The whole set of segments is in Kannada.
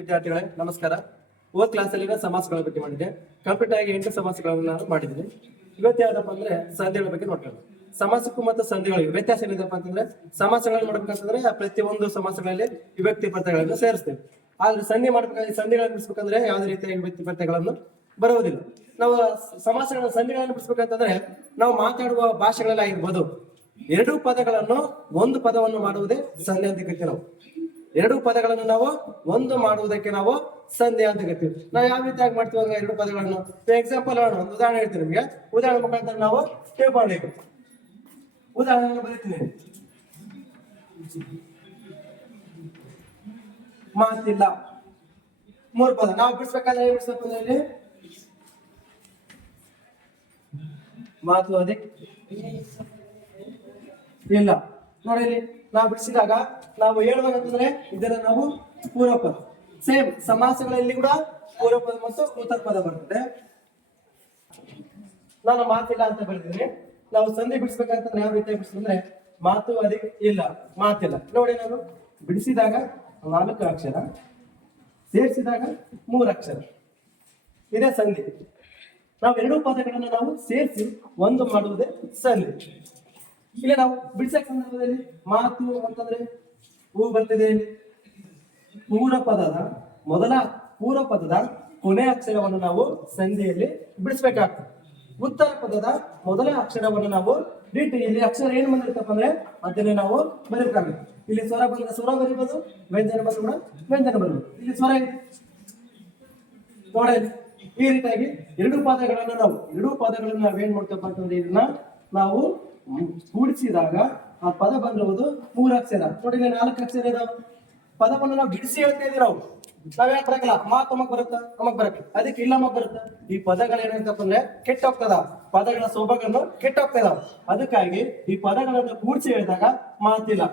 ವಿದ್ಯಾರ್ಥಿಗಳೇ ನಮಸ್ಕಾರ. ಕ್ಲಾಸಲ್ಲಿ ಸಮಾಸಗಳ ಬಗ್ಗೆ ಮಾಡಿದ್ದೆ. ಕಂಪ್ಲೀಟ್ ಆಗಿ 8 ಸಮಾಸಗಳನ್ನು ನಾನು ಮಾಡಿದ್ದೀನಿ. ಇವತ್ತು ಯಾವ್ದಪ್ಪ ಅಂದ್ರೆ ಸಂಧಿಗಳ ಬಗ್ಗೆ ನೋಡ್ಕೊಳ್ಳೋಣ. ಸಮಾಸಕ್ಕೂ ಮತ್ತು ಸಂಧಿಗಳಿಗೆ ವ್ಯತ್ಯಾಸ ಏನಿದೆಪ್ಪ ಅಂತಂದ್ರೆ, ಸಮಾಸಗಳನ್ನು ಮಾಡ್ಬೇಕಂತಂದ್ರೆ ಪ್ರತಿಯೊಂದು ಸಮಾಸಗಳಲ್ಲಿ ವಿಭಕ್ತಿ ಪ್ರತ್ಯಯಗಳನ್ನು ಸೇರಿಸ್ತೇವೆ. ಆದ್ರೆ ಸಂಧಿ ಮಾಡ್ಬೇಕಾದ್ರೆ ಸಂಧಿಗಳನ್ನು ಬಿಡಿಸ್ಬೇಕಂದ್ರೆ ಯಾವುದೇ ರೀತಿಯ ವಿಭಕ್ತಿ ಪ್ರತ್ಯಯಗಳನ್ನು ಬರುವುದಿಲ್ಲ. ನಾವು ಸಮಾಸಗಳ ಸಂಧಿಗಳನ್ನು ಬಿಡಿಸ್ಬೇಕಂತಂದ್ರೆ ನಾವು ಮಾತಾಡುವ ಭಾಷೆಗಳೆಲ್ಲ ಆಗಿರ್ಬೋದು, ಎರಡು ಪದಗಳನ್ನು ಒಂದು ಪದವನ್ನು ಮಾಡುವುದೇ ಸಂಧಿ ಅಂತ ಕರಿತೀವಿ ನಾವು. ಎರಡು ಪದಗಳನ್ನು ನಾವು ಒಂದು ಮಾಡುವುದಕ್ಕೆ ನಾವು ಸಂಧಿ ಅಂತ ಕರಿತೀವಿ. ನಾವು ಯಾವ ರೀತಿಯಾಗಿ ಮಾಡ್ತೀವಿ ಅಂದ್ರೆ ಎರಡು ಪದಗಳನ್ನು ಎಕ್ಸಾಂಪಲ್ ಒಂದು ಉದಾಹರಣೆ ಹೇಳ್ತೀನಿ ನಿಮಗೆ. ಉದಾಹರಣೆ ಮುಖಾಂತರ ನಾವು ತಿಳ್ಕೊಳ್ಬೇಕು. ಉದಾಹರಣೆ ಬರೀತೀನಿ. ಮಾತಿಲ್ಲ, ಮೂರು ಪದ ನಾವು ಬಿಡಿಸ್ಬೇಕಾದ್ರೆ ಏನ್ ಬಿಡಿಸ್ಬೇಕು ಅಂದ್ರೆ ಇಲ್ಲಿ ಮಾತು ಅದಕ್ಕೆ ಇಲ್ಲ ನೋಡಿ. ಇಲ್ಲಿ ನಾವು ಬಿಡಿಸಿದಾಗ ನಾವು ಹೇಳುವಂತಂದ್ರೆ ಇದನ್ನ ನಾವು ಪೂರ್ವ ಪದ. ಸೇಮ್ ಸಮಾಸಗಳಲ್ಲಿ ಕೂಡ ಪೂರ್ವ ಪದ ಮತ್ತು ಉತ್ತರ ಪದ ಬರ್ತದೆ. ನಾನು ಮಾತಿಲ್ಲ ಅಂತ ಬರೆದಿದ್ದೀನಿ. ನಾವು ಸಂಧಿ ಬಿಡಿಸ್ಬೇಕಂತಂದ್ರೆ ಯಾವ ರೀತಿ ಬಿಡಿಸಿದ್ರೆ ಮಾತು ಅದಕ್ಕೆ ಇಲ್ಲ, ಮಾತಿಲ್ಲ. ನೋಡಿ ನಾನು ಬಿಡಿಸಿದಾಗ 4 ಅಕ್ಷರ, ಸೇರಿಸಿದಾಗ 3 ಅಕ್ಷರ, ಇದೇ ಸಂಧಿ. ನಾವು ಎರಡು ಪದಗಳನ್ನು ನಾವು ಸೇರಿಸಿ ಒಂದು ಮಾಡುವುದೇ ಸಂಧಿ. ಇಲ್ಲಿ ನಾವು ಬಿಡಿಸೋ ಸಂದರ್ಭದಲ್ಲಿ ಮಾತು ಅಂತಂದ್ರೆ ಹೂ ಬರ್ತಿದೆ. ಪೂರ್ವ ಪದದ ಕೊನೆ ಅಕ್ಷರವನ್ನು ನಾವು ಸಂಧಿಯಲ್ಲಿ ಬಿಡಿಸ್ಬೇಕಾಗ್ತದೆ. ಉತ್ತರ ಪದದ ಮೊದಲ ಅಕ್ಷರವನ್ನು ನಾವು ಇಲ್ಲಿ ಅಕ್ಷರ ಏನು ಬಂದಿರ್ತಪ್ಪ ಅಂದ್ರೆ ಅದನ್ನೇ ನಾವು ಬರೀಬೇಕಾಗುತ್ತೆ. ಇಲ್ಲಿ ಸ್ವರ ಬಂದ್ರೆ ಸ್ವರ ಬರೀಬಹುದು, ವ್ಯಂಜನ ಬಂದ್ರೆ ಕೂಡ ವ್ಯಂಜನ ಬರಬಹುದು. ಇಲ್ಲಿ ಸ್ವರ ಇದೆ ನೋಡಿ. ಈ ರೀತಿಯಾಗಿ ಎರಡು ಪದಗಳನ್ನು ನಾವೇನ್ ಮಾಡ್ತೇವಪ್ಪ ಅಂತಂದ್ರೆ ಇದನ್ನ ನಾವು ಕೂಡಿಸಿದಾಗ ಆ ಪದ ಬಂದಿರುವುದು 3 ಅಕ್ಷರ. ನೋಡಿ ಇಲ್ಲಿ 4 ಅಕ್ಷರ ಇದಾವ. ಪದವನ್ನು ನಾವು ಬಿಡಿಸಿ ಹೇಳ್ತಾ ಇದೀವಿ. ನಾವ್ ಯಾಕೆ ಬರಕಲ್ಲ, ಮಾತು ನಮಗ್ ಬರುತ್ತಾ? ನಮಗ್ ಬರಕ್ಕೆ ಅದಕ್ಕೆ ಇಲ್ಲ ನಮಗ್ ಬರುತ್ತಾ? ಈ ಪದಗಳು ಏನಂತಪ್ಪ ಅಂದ್ರೆ ಕೆಟ್ಟ ಹೋಗ್ತದ, ಪದಗಳ ಸೊಬಗನ್ನು ಕೆಟ್ಟ ಹೋಗ್ತದ. ಅದಕ್ಕಾಗಿ ಈ ಪದಗಳನ್ನು ಕೂಡಿಸಿ ಹೇಳಿದಾಗ ಮಾತಿಲ್ಲ,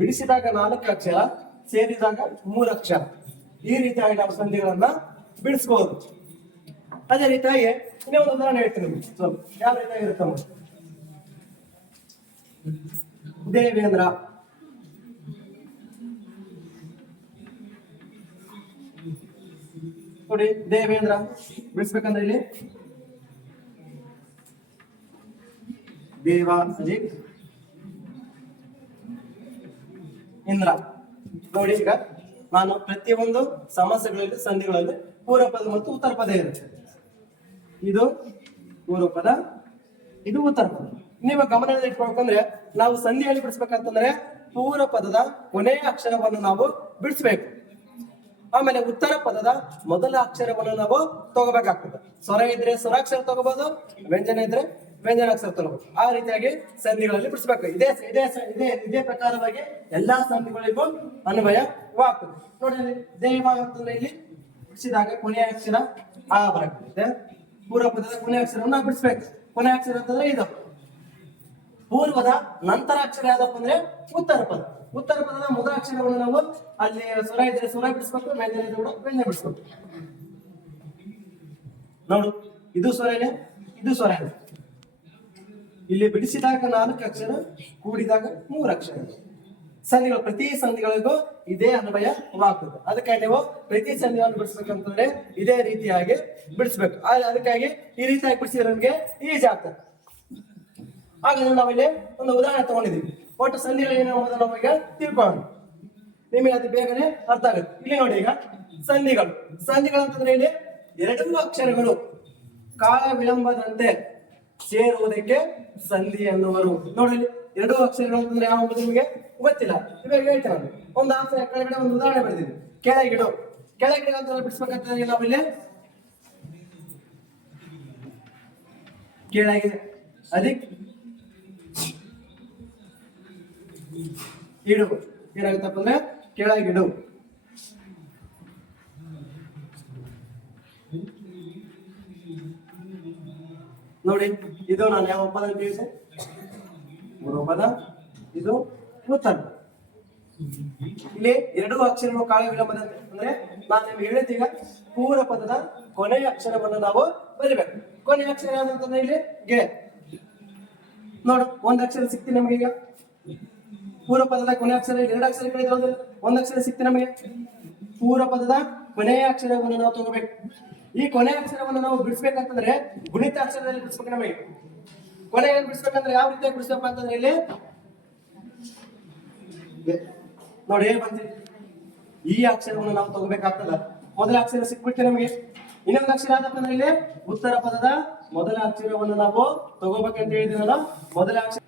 ಬಿಡಿಸಿದಾಗ 4 ಅಕ್ಷರ, ಸೇರಿದಾಗ 3 ಅಕ್ಷರ. ಈ ರೀತಿಯಾಗಿ ನಾವು ಸಂಧಿಗಳನ್ನ ಬಿಡಿಸಬಹುದು. ಅದೇ ರೀತಿಯಾಗಿ ಇನ್ನೇ ಒಂದು ಉದಾಹರಣೆ ಹೇಳ್ತೀನಿ. ಯಾವ ರೀತಿಯಾಗಿ ಇರುತ್ತೆ ದೇವೇಂದ್ರ. ನೋಡಿ ದೇವೇಂದ್ರ ಬಿಡಿಸ್ಬೇಕಂದ್ರೆ ಇಲ್ಲಿ ದೇವ ಇಂದ್ರ. ನೋಡಿ ಈಗ ನಾನು ಪ್ರತಿಯೊಂದು ಸಮಾಸಗಳಲ್ಲಿ ಸಂಧಿಗಳಲ್ಲಿ ಪೂರ್ವ ಪದ ಮತ್ತು ಉತ್ತರ ಪದ ಇರುತ್ತೆ. ಇದು ಪೂರ್ವ ಪದ, ಇದು ಉತ್ತರ ಪದ. ನೀವು ಗಮನದಲ್ಲಿ ಇಟ್ಕೊಳ್ಬೇಕಂದ್ರೆ ನಾವು ಸಂಧಿಯಲ್ಲಿ ಬಿಡಿಸ್ಬೇಕಂತಂದ್ರೆ ಪೂರ್ವ ಪದದ ಕೊನೆಯ ಅಕ್ಷರವನ್ನು ನಾವು ಬಿಡಿಸ್ಬೇಕು. ಆಮೇಲೆ ಉತ್ತರ ಪದದ ಮೊದಲ ಅಕ್ಷರವನ್ನು ನಾವು ತಗೋಬೇಕಾಗ್ತದೆ. ಸ್ವರ ಇದ್ರೆ ಸ್ವರಾಕ್ಷರ ತಗೋಬಹುದು, ವ್ಯಂಜನ ಇದ್ರೆ ವ್ಯಂಜನಾಕ್ಷರ ತಗೋಬಹುದು. ಆ ರೀತಿಯಾಗಿ ಸಂಧಿಗಳಲ್ಲಿ ಬಿಡಿಸ್ಬೇಕು. ಇದೇ ಪ್ರಕಾರವಾಗಿ ಎಲ್ಲಾ ಸಂಧಿಗಳಿಗೂ ಅನ್ವಯವಾಗ್ತದೆ. ನೋಡಿ ದೇವ ಅಂತಂದ್ರೆ ಇಲ್ಲಿ ಬಿಡಿಸಿದಾಗ ಕೊನೆಯ ಅಕ್ಷರ ಆ ಬರಕ್ಕೆ ಪೂರ್ವ ಪದದ ಕೊನೆಯ ಅಕ್ಷರವನ್ನು ನಾವು ಬಿಡಿಸ್ಬೇಕು. ಕೊನೆಯ ಅಕ್ಷರ ಅಂತಂದ್ರೆ ಇದು. ಪೂರ್ವದ ನಂತರ ಅಕ್ಷರ ಯಾವ್ದಪ್ಪ ಅಂದ್ರೆ ಉತ್ತರ ಪದ. ಉತ್ತರ ಪದದ ಮೊದಲ ಅಕ್ಷರವನ್ನು ನಾವು ಅಲ್ಲಿ ಸ್ವರ ಇದ್ರೆ ಸ್ವರ ಬಿಡಿಸ್ಬೇಕು, ವ್ಯಂಜನ ಇದ್ರೆ ಕೂಡ ವ್ಯಂಜನ ಬಿಡಿಸ್ಬೇಕು. ನೋಡು ಇದು ಸ್ವರ ಇದೆ, ಇದು ಸ್ವರ ಇದೆ. ಇಲ್ಲಿ ಬಿಡಿಸಿದಾಗ 4 ಅಕ್ಷರ, ಕೂಡಿದಾಗ 3 ಅಕ್ಷರ. ಸಂಧಿಗಳು ಪ್ರತಿ ಸಂಧಿಗಳಿಗೂ ಇದೇ ಅನ್ವಯವಾಗ್ತದೆ. ಅದಕ್ಕಾಗಿ ನೀವು ಪ್ರತಿ ಸಂಧಿಗಳನ್ನು ಬಿಡಿಸ್ಬೇಕಂತಂದ್ರೆ ಇದೇ ರೀತಿಯಾಗಿ ಬಿಡಿಸ್ಬೇಕು. ಅದಕ್ಕಾಗಿ ಈ ರೀತಿಯಾಗಿ ಬಿಡಿಸಿದ್ರೆ ನಮಗೆ ಈಜಿ ಆಗ್ತದೆ. ಹಾಗಾದ್ರೆ ನಾವಿಲ್ಲಿ ಒಂದು ಉದಾಹರಣೆ ತಗೊಂಡಿದ್ದೀವಿ. ಒಟ್ಟು ಸಂಧಿಗಳು ಏನಾಗೋದು ನಾವೀಗ ತಿಳ್ಕೊಳ್ಳೋಣ, ನಿಮಗೆ ಅದು ಬೇಗನೆ ಅರ್ಥ ಆಗುತ್ತೆ. ಇಲ್ಲಿ ನೋಡಿ ಈಗ ಸಂಧಿಗಳು ಅಂತಂದ್ರೆ ಇಲ್ಲಿ 2 ಅಕ್ಷರಗಳು ಕಾಲ ವಿಳಂಬದಂತೆ ಸೇರುವುದಕ್ಕೆ ಸಂಧಿ ಎನ್ನುವರು. ನೋಡಿ ಇಲ್ಲಿ 2 ಅಕ್ಷರಗಳು ಅಂತಂದ್ರೆ ಯಾವ ನಿಮಗೆ ಗೊತ್ತಿಲ್ಲ, ಇವಾಗ ಹೇಳ್ತೇನೆ ನಾನು. ಒಂದು ಕೆಳಗಡೆ ಒಂದು ಉದಾಹರಣೆ ಬರೆದಿದ್ದೀನಿ. ಕೆಳಗಿಡ ಅಂತ ಬಿಡಿಸ್ಬೇಕಂತ ನಾವಿಲ್ಲಿ ಕೆಳಗಿದೆ ಅದಕ್ಕೆ ಇಡು ಏನಾಗುತ್ತಪ್ಪ ಅಂದ್ರೆ ಕೆಳಗಿಡು. ನೋಡಿ ಇದು ನಾನು ಯಾವ ಪದ ಹೇಳಿದೆ, ಮೂರು ಪದ, ಇದು ಉತ್ತರ. ಇಲ್ಲಿ 2 ಅಕ್ಷರಗಳು ಕಾಲ ವಿಳಂಬದ ಅಂದ್ರೆ ನಾನು ನಿಮ್ಗೆ ಹೇಳಿದ್ದೀಗ ಪೂರ್ವ ಪದದ ಕೊನೆಯ ಅಕ್ಷರವನ್ನು ನಾವು ಬರಿಬೇಕು. ಕೊನೆಯ ಅಕ್ಷರ ಯಾವ್ದಂತಂದ್ರೆ ಇಲ್ಲಿ ಗೆ. ನೋಡು ಒಂದು ಅಕ್ಷರ ಸಿಕ್ತಿ ನಮಗೆ. ಈಗ ಪೂರ್ವ ಪದದ ಕೊನೆ ಅಕ್ಷರ 2 ಅಕ್ಷರಗಳಿದ್ರೆ 1 ಅಕ್ಷರ ಸಿಕ್ತಿ ನಮಗೆ. ಪೂರ್ವ ಪದದ ಕೊನೆಯ ಅಕ್ಷರವನ್ನು ನಾವು ತಗೋಬೇಕು. ಈ ಕೊನೆಯ ಅಕ್ಷರವನ್ನು ನಾವು ಬಿಡಿಸ್ಬೇಕಂತಂದ್ರೆ ಗುಣಿತ ಅಕ್ಷರದಲ್ಲಿ ಬಿಡಿಸ್ಬೇಕು. ನಮಗೆ ಕೊನೆಯನ್ನು ಬಿಡಿಸ್ಬೇಕಂದ್ರೆ ಯಾವ ರೀತಿಯಾಗಿ ಬಿಡಿಸ್ಬೇಕು ಅಂತಂದ್ರೆ ಇಲ್ಲಿ ನೋಡಿ ಏನ್ ಬಂದಿದೆ, ಈ ಅಕ್ಷರವನ್ನು ನಾವು ತಗೋಬೇಕಾಗ್ತದ. ಮೊದಲ ಅಕ್ಷರ ಸಿಕ್ಬಿಟ್ಟು ನಮಗೆ ಇನ್ನೊಂದು ಅಕ್ಷರ ಆದಪ್ಪ ಅಂದ್ರೆ ಇಲ್ಲಿ ಉತ್ತರ ಪದದ ಮೊದಲ ಅಕ್ಷರವನ್ನು ನಾವು ತಗೋಬೇಕಂತ ಹೇಳಿದ್ರಲ್ಲ. ಮೊದಲ ಅಕ್ಷರ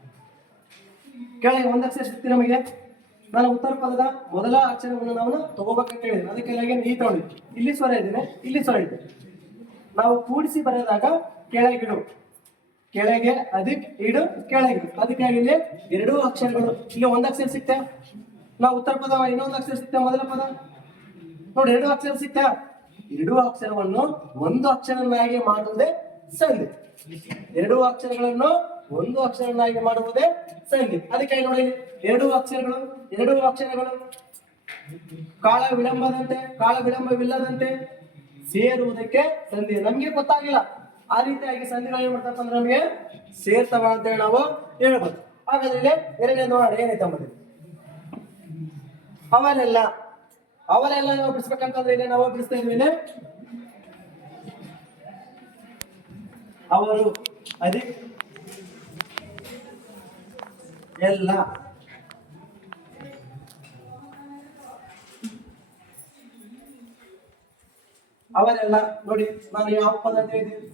ಕೆಳಗೆ ಒಂದು ಅಕ್ಷರ ಸಿಕ್ತಿ ನಮಗೆ. ನಾನು ಉತ್ತರ ಪದದ ಮೊದಲ ಅಕ್ಷರವನ್ನು ನಾವು ತಗೋಬೇಕಂತ ಹೇಳಿದ್ರೆ ಅದಕ್ಕೆ ಈ ತಗೊಂಡಿ ಇಲ್ಲಿ ಸ್ವರ ಇದ್ದೇನೆ, ಇಲ್ಲಿ ಸ್ವರ ಇದೆ. ನಾವು ಕೂಡಿಸಿ ಬರೆದಾಗ ಕೆಳಗಿಡು, ಕೆಳಗೆ ಅದಕ್ಕೆ ಇಡು, ಕೆಳಗಿಡು. ಅದಕ್ಕಾಗಿ ಇಲ್ಲಿ ಎರಡೂ ಅಕ್ಷರಗಳು. ಇಲ್ಲಿ ಒಂದು ಅಕ್ಷರ ಸಿಕ್ತೆ, ನಾವು ಉತ್ತರ ಪದ ಇನ್ನೊಂದು ಅಕ್ಷರ ಸಿಕ್ತೆ, ಮೊದಲ ಪದ ನೋಡಿ ಎರಡು ಅಕ್ಷರ ಸಿಕ್ತ. ಎರಡೂ ಅಕ್ಷರವನ್ನು ಒಂದು ಅಕ್ಷರನಾಗಿ ಮಾಡುವುದೇ ಸಂಧಿ. ಎರಡೂ ಅಕ್ಷರಗಳನ್ನು ಒಂದು ಅಕ್ಷರನಾಗಿ ಮಾಡುವುದೇ ಸಂಧಿ. ಅದಕ್ಕಾಗಿ ನೋಡಿ ಎರಡೂ ಅಕ್ಷರಗಳು ಕಾಲ ವಿಳಂಬವಿಲ್ಲದಂತೆ ಸೇರುವುದಕ್ಕೆ ಸಂಧಿ. ನಮ್ಗೆ ಗೊತ್ತಾಗಿಲ್ಲ ಆ ರೀತಿಯಾಗಿ ಸಂಧಿಗಳು ಏನ್ ಮಾಡ್ತಪ್ಪ ಅಂದ್ರೆ ನಮಗೆ ಸೇರ್ತಾವ ಅಂತ ಹೇಳಿ ನಾವು ಹೇಳ್ಬೋದು. ಹಾಗಾದ್ರೆ ಇಲ್ಲಿ ಎರಡನೇ ನೋಡೋಣ ಏನೈತೆ ಅಂಬುದು. ಅವರೆಲ್ಲ ನಾವು ಬಿಡಿಸ್ಬೇಕಂತಂದ್ರೆ ಇಲ್ಲಿ ನಾವು ಬಿಡಿಸ್ತಾ ಇದ್ವಿ. ಅವರು ಅದಕ್ಕೆ ಎಲ್ಲ ಅವರೆಲ್ಲ ನೋಡಿ ನಾನು ಯಾವ ಪದ ಅಂತ ಹೇಳಿದ್ದೀನಿ,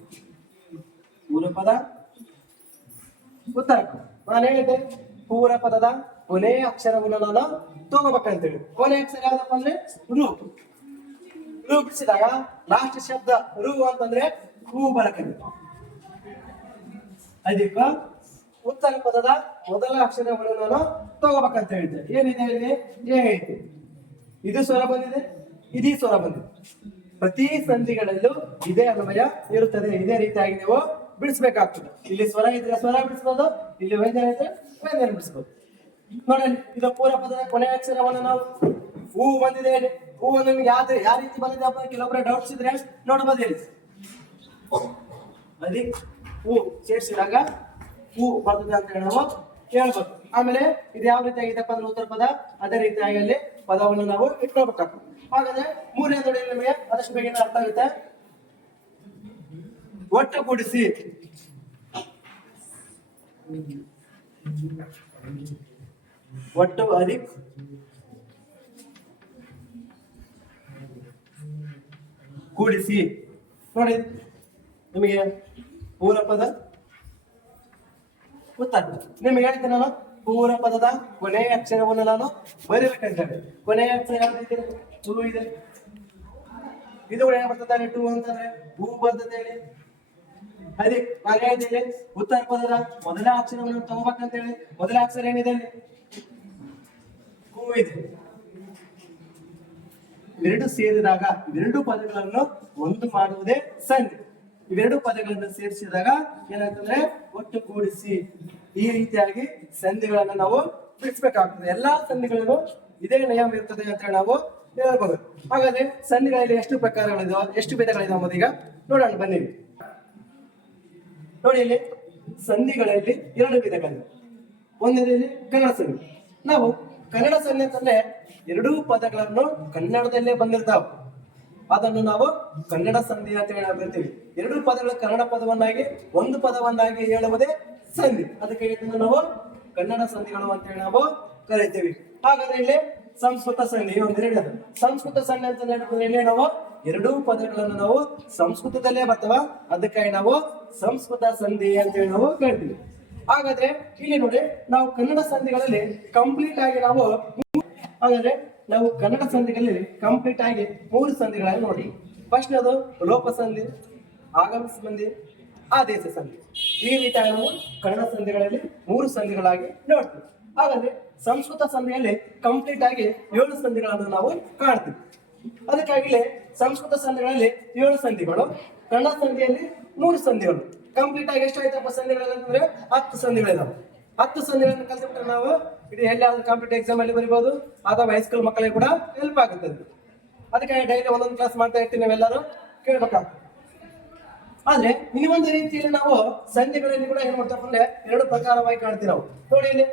ಪೂರ್ವ ಪದ ಉತ್ತರ. ನಾನು ಹೇಳಿದ್ದೆ ಪೂರ್ವ ಪದದ ಕೊನೆಯ ಅಕ್ಷರವನ್ನು ನಾನು ತಗೋಬೇಕಂತೇಳಿ. ಕೊನೆಯ ಅಕ್ಷರ ಯಾವ್ದಪ್ಪ ಅಂದ್ರೆ ರು. ರು ಬಿಡಿಸಿದಾಗ ಲಾಸ್ಟ್ ಶಬ್ದ ರು ಅಂತಂದ್ರೆ ಹೂ ಬರಕಂತ. ಅದಕ್ಕ ಉತ್ತರ ಪದದ ಮೊದಲ ಅಕ್ಷರವನ್ನು ನಾನು ತಗೋಬೇಕಂತ ಹೇಳಿದ್ದೆ. ಏನಿದೆ ಇಲ್ಲಿ ಏ ಇದು ಸ್ವರ ಬಂದಿದೆ, ಇದೀ ಸ್ವರ ಬಂದಿದೆ. ಪ್ರತಿ ಸಂಧಿಗಳಲ್ಲೂ ಇದೇ ಅನ್ವಯ ಇರುತ್ತದೆ. ಇದೇ ರೀತಿಯಾಗಿ ನೀವು ಬಿಡಿಸ್ಬೇಕಾಗ್ತದೆ. ಇಲ್ಲಿ ಸ್ವರ ಇದ್ರೆ ಸ್ವರ ಬಿಡಿಸ್ಬೋದು, ಇಲ್ಲಿ ವ್ಯಂಜನ ಇದ್ರೆ ವ್ಯಂಜನ ಬಿಡಿಸ್ಬೋದು. ನೋಡಿ ಇದು ಪೂರ್ವ ಪದದ ಕೊನೆಯ ಅಕ್ಷರವನ್ನು ನಾವು ಹೂ ಬಂದಿದೆ. ಹೂ ನಿಮ್ಗೆ ಯಾವ ರೀತಿ ಬಂದಿದೆ ಅಂತ ಕೆಲವೊಬ್ಬರ ಡೌಟ್ಸ್ ಇದ್ರೆ ನೋಡ್ಬೋದು. ಹೇಳಿ ಅದಿ ಹೂ ಸೇರಿಸಿದಾಗ ಹೂ ಬರ್ತದೆ ಅಂತ ಹೇಳಿ ನಾವು ಹೇಳ್ಬೋದು. ಆಮೇಲೆ ಇದು ಯಾವ ರೀತಿ ಆಗಿದೆಪ್ಪ ಅಂದ್ರೆ ಉತ್ತರ ಪದ ಅದೇ ರೀತಿಯಾಗಿ ಅಲ್ಲಿ ಪದವನ್ನು ನಾವು ಇಟ್ಕೊಳ್ಬೇಕಾಗ್ತದೆ. ಹಾಗಾದ್ರೆ ಮೂರನೇ ನೋಡಿ ನಿಮಗೆ ಆದಷ್ಟು ಬೇಗ ಅರ್ಥ ಆಗುತ್ತೆ. ಒಟ್ಟುಗೂಡಿಸಿ, ಒಟ್ಟು ಅಧಿಕ್ ಕೂಡಿಸಿ. ನೋಡಿ ನಿಮಗೆ ಪೂರ್ವ ಪದ ಉತ್ತರ. ನಿಮಗೆ ಹೇಳ್ತೀನಿ ನಾನು ಪೂರ್ವ ಪದದ ಕೊನೆಯ ಅಕ್ಷರವನ್ನು ನಾನು ಬರೀಬೇಕಂತೇಳಿ. ಕೊನೆಯ ಅಕ್ಷರ ಯಾವ್ದು ಟೂ ಇದೆ. ಇದು ಕೂಡ ಏನ್ ಬರ್ತದೆ ಟೂ ಅಂತಂದ್ರೆ ಹೂ ಬರ್ತದೆ ಹೇಳಿ. ಅದೇ ನಾನು ಹೇಳ್ತೀನಿ ಉತ್ತರ ಪದದ ಮೊದಲ ಅಕ್ಷರವನ್ನು ತಗೋಬೇಕಂತ ಹೇಳಿ. ಮೊದಲ ಅಕ್ಷರ ಏನಿದೆ ಅಲ್ಲಿ ಹೂ ಇದೆ. ಇವೆರಡು ಸೇರಿದಾಗ ಇವೆರಡು ಪದಗಳನ್ನು ಒಂದು ಮಾಡುವುದೇ ಸಂಧಿ. ಇವೆರಡು ಪದಗಳನ್ನು ಸೇರಿಸಿದಾಗ ಏನಾಗ್ತಂದ್ರೆ ಒಟ್ಟುಗೂಡಿಸಿ. ಈ ರೀತಿಯಾಗಿ ಸಂಧಿಗಳನ್ನ ನಾವು ಬಿಡಿಸ್ಬೇಕಾಗ್ತದೆ. ಎಲ್ಲಾ ಸಂಧಿಗಳಿಗೂ ಇದೇ ನಿಯಮ ಇರ್ತದೆ ಅಂತ ಹೇಳಿ ನಾವು ಹೇಳ್ಬೋದು. ಹಾಗಾದ್ರೆ ಸಂಧಿಗಳಲ್ಲಿ ಎಷ್ಟು ಪ್ರಕಾರಗಳಿದಾವೆ, ಎಷ್ಟು ಭೇದಗಳಿದಾವೆ ಅನ್ನೋದು ಈಗ ನೋಡೋಣ ಬನ್ನಿ. ನೋಡಿ ಇಲ್ಲಿ ಸಂಧಿಗಳಲ್ಲಿ ಎರಡು ವಿಧಗಳಿವೆ. ಒಂದರಲ್ಲಿ ಕನ್ನಡ ಸಂಧಿ. ನಾವು ಕನ್ನಡ ಸಂಧಿ ಅಂತಂದ್ರೆ ಎರಡೂ ಪದಗಳನ್ನು ಕನ್ನಡದಲ್ಲೇ ಬಂದಿರ್ತಾವ, ಅದನ್ನು ನಾವು ಕನ್ನಡ ಸಂಧಿ ಅಂತ ಹೇಳ್ತೀವಿ. ಎರಡು ಪದಗಳ ಕನ್ನಡ ಪದವನ್ನಾಗಿ ಒಂದು ಪದವನ್ನಾಗಿ ಹೇಳುವುದೇ ಸಂಧಿ. ಅದಕ್ಕೆ ನಾವು ಕನ್ನಡ ಸಂಧಿಗಳು ಅಂತ ಹೇಳಿ ನಾವು ಕರಿತೀವಿ. ಹಾಗಾದ್ರೆ ಇಲ್ಲಿ ಸಂಸ್ಕೃತ ಸಂಧಿ ಒಂದೆರಡು. ಸಂಸ್ಕೃತ ಸಂಧಿ ಅಂತ ಹೇಳಿದ್ರೆ ಇಲ್ಲಿ ನಾವು ಎರಡೂ ಪದಗಳನ್ನು ನಾವು ಸಂಸ್ಕೃತದಲ್ಲೇ ಬರ್ತವ, ಅದಕ್ಕಾಗಿ ನಾವು ಸಂಸ್ಕೃತ ಸಂಧಿ ಅಂತ ಹೇಳಿ ನಾವು ಕರಿತೀವಿ. ಹಾಗಾದ್ರೆ ಇಲ್ಲಿ ನೋಡಿ ನಾವು ಕನ್ನಡ ಸಂಧಿಗಳಲ್ಲಿ ಕಂಪ್ಲೀಟ್ ಆಗಿ ಹಾಗಾದ್ರೆ ನಾವು ಕನ್ನಡ ಸಂಧಿಗಳಲ್ಲಿ ಕಂಪ್ಲೀಟ್ ಆಗಿ ಮೂರು ಸಂಧಿಗಳನ್ನು ನೋಡಿ. ಫಸ್ಟ್ ಅದು ಲೋಪ ಸಂಧಿ, ಆಗಮ ಸಂಧಿ, ಆದೇಶ ಸಂಧಿ. ಈ ರೀತಿಯಾಗಿ ನಾವು ಕನ್ನಡ ಸಂಧಿಗಳಲ್ಲಿ ಮೂರು ಸಂಧಿಗಳಾಗಿ ನೋಡ್ತೀವಿ. ಹಾಗಾದ್ರೆ ಸಂಸ್ಕೃತ ಸಂಧಿಯಲ್ಲಿ ಕಂಪ್ಲೀಟ್ ಆಗಿ 7 ಸಂಧಿಗಳನ್ನು ನಾವು ಕಾಣ್ತೀವಿ. ಅದಕ್ಕಾಗಿ ಸಂಸ್ಕೃತ ಸಂಧಿಗಳಲ್ಲಿ 7 ಸಂಧಿಗಳು, ಕನ್ನಡ ಸಂಧಿಯಲ್ಲಿ 3 ಸಂಧಿಗಳು. ಕಂಪ್ಲೀಟ್ ಆಗಿ ಎಷ್ಟು ಆಯ್ತಪ್ಪ ಸಂಧಿಗಳಂತಂದ್ರೆ 10 ಸಂಧಿಗಳಿದಾವೆ. 10 ಸಂಧಿಗಳನ್ನು ಕಲಿತ್ಬಿಟ್ರೆ ನಾವು ಇದು ಎಲ್ಲಾದ್ರೂ ಕಾಂಪಿಟೇಟಿವ್ ಎಕ್ಸಾಮ್ ಅಲ್ಲಿ ಬರೀಬಹುದು, ಅಥವಾ ಹೈಸ್ಕೂಲ್ ಮಕ್ಕಳಿಗೆ ಕೂಡ ಹೆಲ್ಪ್ ಆಗುತ್ತದೆ. ಅದಕ್ಕೆ ಡೈಲಿ ಒಂದೊಂದು ಕ್ಲಾಸ್ ಮಾಡ್ತಾ ಇರ್ತೀವಿ, ನಾವೆಲ್ಲರೂ ಕೇಳ್ಬೇಕಾಗ್ತದೆ. ಆದ್ರೆ ಇನ್ನೊಂದು ರೀತಿಯಲ್ಲಿ ನಾವು ಸಂಧಿಗಳಲ್ಲಿ ಕೂಡ ಏನ್ ಮಾಡ್ತಪ್ಪ ಅಂದ್ರೆ 2 ಪ್ರಕಾರವಾಗಿ ಕಾಣ್ತೀವಿ ನಾವು. ನೋಡಿ ಇಲ್ಲಿ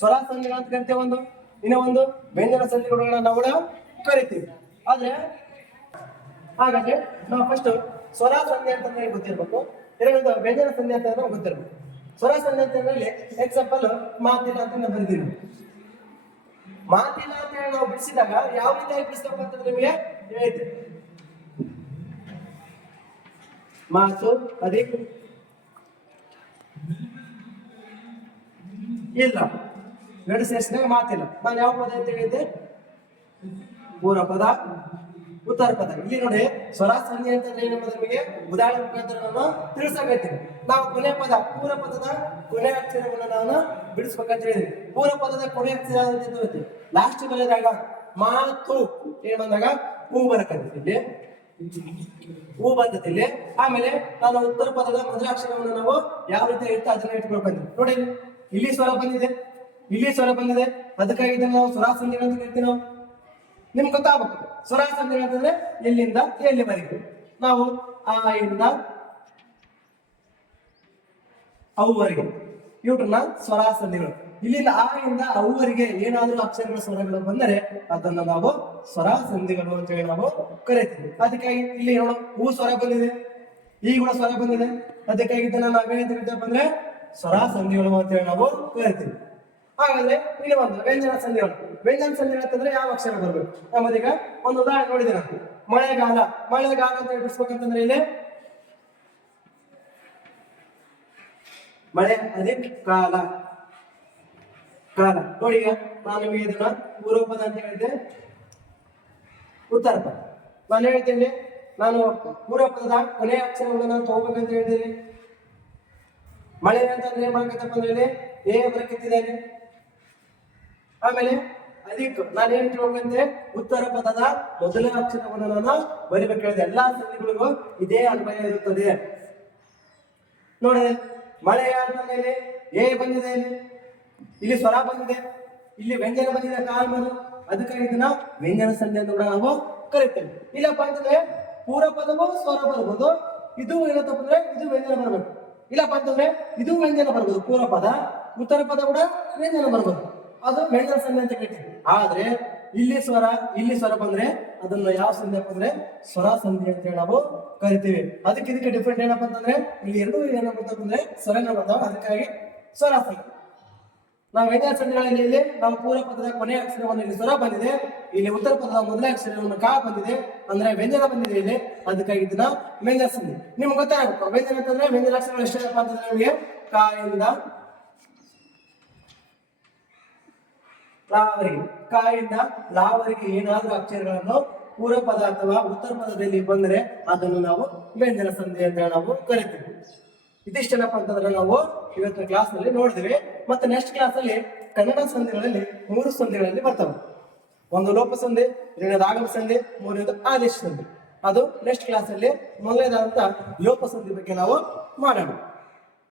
ಸ್ವರ ಸಂಧಿಗಳು ಅಂತ ಕರಿತೇವೆ ಒಂದು, ಇನ್ನೂ ಒಂದು ವ್ಯಂಜನ ಸಂಧಿಗಳನ್ನ ನಾವು ಕೂಡ ಕರಿತೀವಿ. ಆದ್ರೆ ಹಾಗಾದ್ರೆ ನಾವು ಫಸ್ಟ್ ಸ್ವರ ಸಂಧಿ ಅಂತಂದ್ರೆ ಗೊತ್ತಿರ್ಬೇಕು, ಎರಡನೇದು ವ್ಯಂಜನ ಸಂಧಿ ಅಂತಂದ್ರೆ ಗೊತ್ತಿರ್ಬೇಕು. ಸ್ವರ ಸಂಧಿ ಅಂತಂದ್ರೆ ಎಕ್ಸಾಂಪಲ್ ಮಾತಿಲ್ಲ ಅಂತ ನಾವು ಬರೆದಿವಿ. ಮಾತಿಲ್ಲ ಅಂತ ಹೇಳಿ ನಾವು ಬಿಡಿಸಿದಾಗ ಯಾವ ರೀತಿಯಾಗಿ ಬಿಡಿಸ್ಬೇಕು ಅಂತಂದ್ರೆ ನಿಮಗೆ ಹೇಳಿದ್ದೆ. ಮಾತು ಅಧಿಕ ಇಲ್ಲ, ಎರಡು ಸೇರಿಸಿದಾಗ ಮಾತಿಲ್ಲ. ನಾನು ಯಾವ ಪದ ಅಂತ ಹೇಳಿದ್ದೆ? ಪೂರ್ವ ಪದ, ಉತ್ತರ ಪದ. ಇಲ್ಲಿ ನೋಡಿ ಸ್ವರ ಸಂಧಿ ಅಂತಂದ್ರೆ ಏನಂದ್ರೆ ನಮಗೆ ಉದಾಹರಣೆ ಮುಖಾಂತರ ನಾನು ತಿಳಿಸಬೇಕಂತೀನಿ. ನಾವು ಕೊನೆ ಪದ ಪೂರ್ವ ಪದದ ಕೊನೆ ಅಕ್ಷರವನ್ನು ನಾನು ಬಿಡಿಸ್ಬೇಕಂತ ಹೇಳಿದ್ವಿ. ಪೂರ್ವ ಪದದ ಕೊನೆ ಅಕ್ಷರ ಅಂತ ಲಾಸ್ಟ್ ಬರೆದಾಗ ಮಾತು ಏನ್ ಬಂದಾಗ ಹೂ ಬರಕಂತ ಇಲ್ಲಿ ಹೂ ಬಂದತಿ ಇಲ್ಲಿ. ಆಮೇಲೆ ನಾನು ಉತ್ತರ ಪದದ ಮೊದಲ ಅಕ್ಷರವನ್ನು ನಾವು ಯಾವ ರೀತಿ ಇರ್ತಾ ಅದನ್ನ ಇಟ್ಕೊಳ್ಬೇಕು. ನೋಡಿ ಇಲ್ಲಿ ಸ್ವರ ಬಂದಿದೆ, ಇಲ್ಲಿ ಸ್ವರ ಬಂದಿದೆ, ಅದಕ್ಕಾಗಿ ಇದನ್ನ ನಾವು ಸ್ವರ ಸಂಧಿ ಅಂತ ಹೇಳ್ತೀವಿ. ನಾವು ನಿಮ್ಗೆ ಗೊತ್ತಾಗಬೇಕು ಸ್ವರ ಸಂಧಿ ಅಂತಂದ್ರೆ ಎಲ್ಲಿಂದ ಎಲ್ಲಿವರೆಗೂ. ನಾವು ಆ ಇಂದ ಅವುವರೆಗೆ ಇವುಗಳನ್ನ ಸ್ವರ ಸಂಧಿಗಳು. ಇಲ್ಲಿಂದ ಆ ಇಂದ ಅವುವರೆಗೆ ಏನಾದ್ರೂ ಅಕ್ಷರಗಳ ಸ್ವರಗಳು ಬಂದರೆ ಅದನ್ನ ನಾವು ಸ್ವರ ಸಂಧಿಗಳು ಅಂತ ಹೇಳಿ ನಾವು ಕರಿತೀವಿ. ಅದಕ್ಕಾಗಿ ಇಲ್ಲಿ ನೋಡು ಹೂ ಸ್ವರ ಬಂದಿದೆ, ಈ ಕೂಡ ಸ್ವರ ಬಂದಿದೆ, ಅದಕ್ಕಾಗಿ ಇದನ್ನ ನಾವೇನ್ ಕರಿತೇವೆ ಅಂದ್ರೆ ಸ್ವರ ಸಂಧಿಗಳು ಅಂತ ಹೇಳಿ ನಾವು ಕರಿತೀವಿ. ಹಾಗಾದ್ರೆ ಇಲ್ಲಿ ಒಂದು ವ್ಯಂಜನ ಸಂಧಿಗಳು. ವ್ಯಂಜನ ಸಂಧಿಗಳು ಅಂತಂದ್ರೆ ಯಾವ ಅಕ್ಷರ ಬರ್ಬೇಕು? ನಮ್ಮದೀಗ ಒಂದು ಉದಾಹರಣೆ ನೋಡಿದೆ ನಾನು, ಮಳೆಗಾಲ. ಮಳೆಗಾಲ ಅಂತ ಹೇಳಿ ಬಿಡಿಸ್ಬೇಕಂತಂದ್ರೆ ಇಲ್ಲಿ ಮಳೆ ಅಧಿಕ ಕಾಲ, ಕಾಲ. ನೋಡಿ ಈಗ ನಾನು ನಿಮಗೆ ಇದನ್ನ ಪೂರ್ವ ಪದ ಅಂತ ಹೇಳಿದ್ದೆ, ಉತ್ತರ ಪದ. ನಾನು ಹೇಳ್ತೇನೆ ನಾನು ಪೂರ್ವ ಪದದ ಕೊನೆಯ ಅಕ್ಷರವನ್ನು ನಾನು ತಗೋಬೇಕಂತ ಹೇಳಿದ್ದೀನಿ. ಮಳೆ ಅಂತಂದ್ರೆ ಏನ್ ಮಾಡ್ಬೇಕಪ್ಪ ಅಂದ್ರೆ ಏ ಬರಕತ್ತಿದ್ದೇನೆ. ಆಮೇಲೆ ಅಧಿಕ ನಾನು ಏನ್ ತಿಳ್ಕೊಂಡೆ, ಉತ್ತರ ಪದದ ಮೊದಲ ಅಕ್ಷರವನ್ನು ನಾನು ಬರಿಬೇಕು ಹೇಳಿದೆ. ಎಲ್ಲಾ ಸಂಧಿಗಳಿಗೂ ಇದೇ ಅನ್ವಯ ಇರುತ್ತದೆ. ನೋಡಿ ಮಳೆ ಅಂತಂದ್ರೆ ಏ ಬಂದಿದೆ, ಇಲ್ಲಿ ಸ್ವರ ಬಂದಿದೆ, ಇಲ್ಲಿ ವ್ಯಂಜನ ಬಂದಿದೆ ಕಾಲ್ ಬಂದು, ಅದಕ್ಕಾಗಿ ಇದನ್ನ ವ್ಯಂಜನ ಸಂಧಿ ಅಂತ ಕೂಡ ನಾವು ಕರಿತೇವೆ. ಇಲ್ಲಪ್ಪ ಅಂತಂದ್ರೆ ಪೂರ್ವ ಪದವು ಸ್ವರ ಬರ್ಬೋದು, ಇದು ಏನಪ್ಪ ಅಂದ್ರೆ ಇದು ವ್ಯಂಜನ ಬರ್ಬೇಕು. ಇಲ್ಲಪ್ಪ ಅಂತಂದ್ರೆ ಇದು ವ್ಯಂಜನ ಬರ್ಬೋದು ಪೂರ್ವ ಪದ, ಉತ್ತರ ಪದ ಕೂಡ ವ್ಯಂಜನ ಬರ್ಬೋದು, ಅದು ವ್ಯಂಜನ ಸಂಧಿ ಅಂತ ಕರಿತೀವಿ. ಆದ್ರೆ ಇಲ್ಲಿ ಸ್ವರ ಬಂದ್ರೆ ಅದನ್ನ ಯಾವ ಸಂಧಿ ಅಂದ್ರೆ ಸ್ವರ ಸಂಧಿ ಅಂತ ಹೇಳಿ ನಾವು ಕರಿತೀವಿ. ಅದಕ್ಕೆ ಇದಕ್ಕೆ ಡಿಫ್ರೆಂಟ್ ಏನಪ್ಪ ಅಂತಂದ್ರೆ ಇಲ್ಲಿ ಎರಡು ಏನಪ್ಪ ಅಂದ್ರೆ ಸ್ವರನ ಬರ್ತಾವ, ಅದಕ್ಕಾಗಿ ಸ್ವರ ಸಂಧಿ. ನಾವು ವ್ಯಂಜನ ಸಂಧಿಗಳಲ್ಲಿ ಇಲ್ಲಿ ನಾವು ಪೂರ್ವ ಪದದ ಕೊನೆಯ ಅಕ್ಷರವನ್ನು ಇಲ್ಲಿ ಸ್ವರ ಬಂದಿದೆ, ಇಲ್ಲಿ ಉತ್ತರ ಪದದ ಮೊದಲ ಅಕ್ಷರವನ್ನು ಕಾ ಬಂದಿದೆ, ಅಂದ್ರೆ ವ್ಯಂಜನ ಬಂದಿದೆ ಇಲ್ಲಿ, ಅದಕ್ಕಾಗಿ ಇದನ್ನ ವ್ಯಂಜನ ಸಂಧಿ. ನಿಮ್ಗೆ ಗೊತ್ತಾಗಬೇಕು ವ್ಯಂಜನ ಅಂತಂದ್ರೆ ವ್ಯಂಜನ ಅಕ್ಷರಗಳು ಎಷ್ಟಪ್ಪ ಅಂತಂದ್ರೆ ನಮಗೆ ಕಾ ಇಂದ ಲಾವರೆಗೆ, ಕಾಯಿಂದ ಲಾವರೆಗೆ ಏನಾದ್ರೂ ಅಕ್ಷರಗಳನ್ನು ಪೂರ್ವ ಪದ ಅಥವಾ ಉತ್ತರ ಪದದಲ್ಲಿ ಬಂದ್ರೆ ಅದನ್ನು ನಾವು ವ್ಯಂಜನ ಸಂಧಿ ಅಂತ ನಾವು ಕರಿತೀವಿ. ಇದಿಷ್ಟೇನಪ್ಪ ಅಂತಂದ್ರೆ ನಾವು ಇವತ್ತಿನ ಕ್ಲಾಸ್ ನಲ್ಲಿ ನೋಡಿದ್ವಿ. ಮತ್ತೆ ನೆಕ್ಸ್ಟ್ ಕ್ಲಾಸ್ ಅಲ್ಲಿ ಕನ್ನಡ ಸಂಧಿಗಳಲ್ಲಿ 3 ಸಂಧಿಗಳಲ್ಲಿ ಬರ್ತವೆ. ಒಂದು ಲೋಪ ಸಂಧಿ, ಎರಡನೇದು ಆಗಮ ಸಂಧಿ, ಮೂರನೇದು ಆದೇಶ ಸಂಧಿ. ಅದು ನೆಕ್ಸ್ಟ್ ಕ್ಲಾಸ್ ಅಲ್ಲಿ ಮೊದಲನೇದಾದಂತ ಲೋಪ ಸಂಧಿ ಬಗ್ಗೆ ನಾವು ಮಾಡೋಣ.